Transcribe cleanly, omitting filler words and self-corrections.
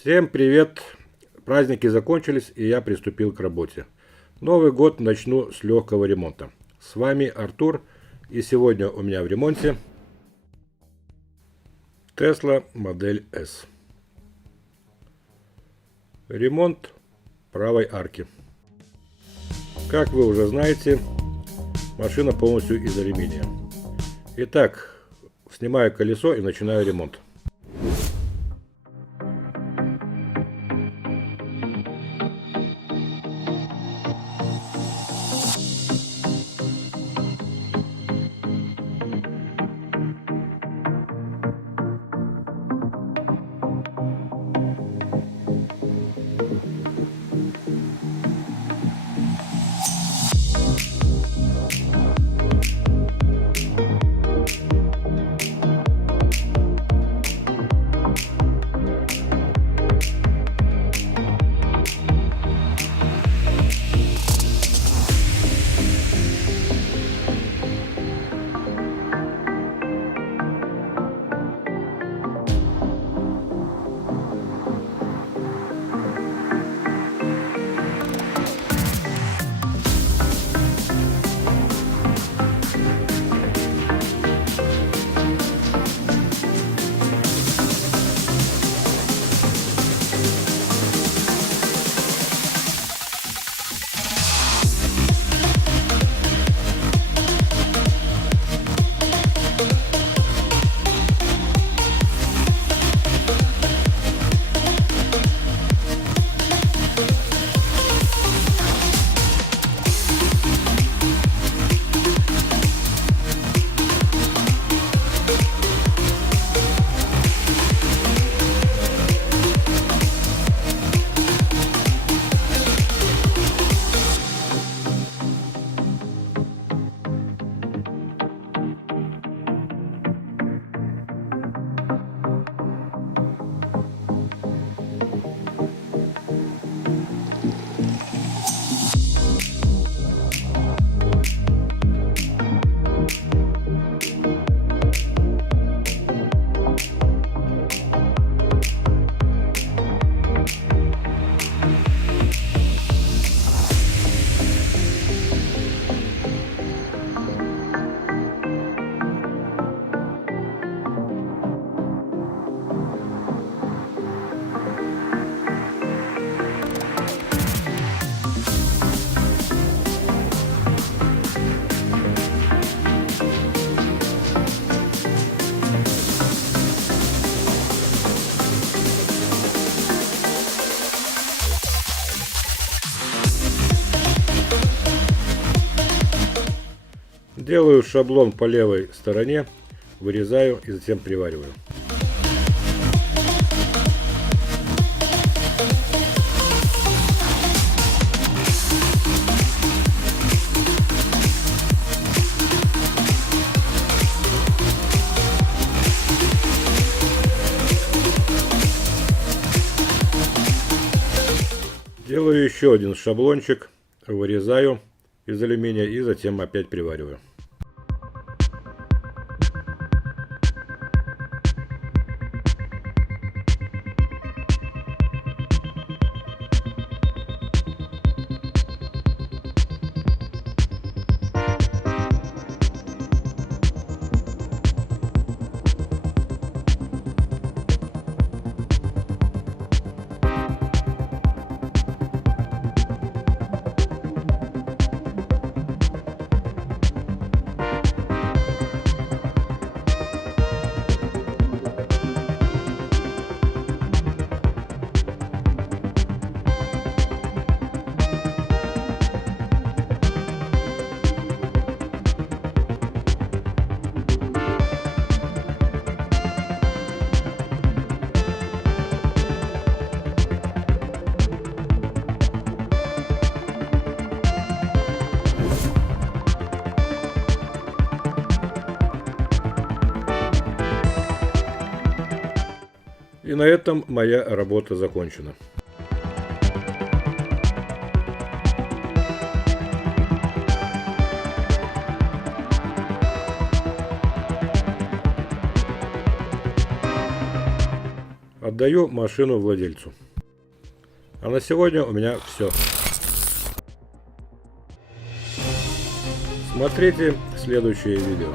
Всем привет! Праздники закончились, и я приступил к работе. Новый год начну с легкого ремонта. С вами Артур, и сегодня у меня в ремонте Tesla модель S. Ремонт правой арки. Как вы уже знаете, машина полностью из алюминия. Итак, снимаю колесо и начинаю ремонт. Делаю шаблон по левой стороне, вырезаю и затем привариваю. Делаю еще один шаблончик, вырезаю из алюминия и затем опять привариваю. И на этом моя работа закончена. Отдаю машину владельцу. А на сегодня у меня все. Смотрите следующее видео.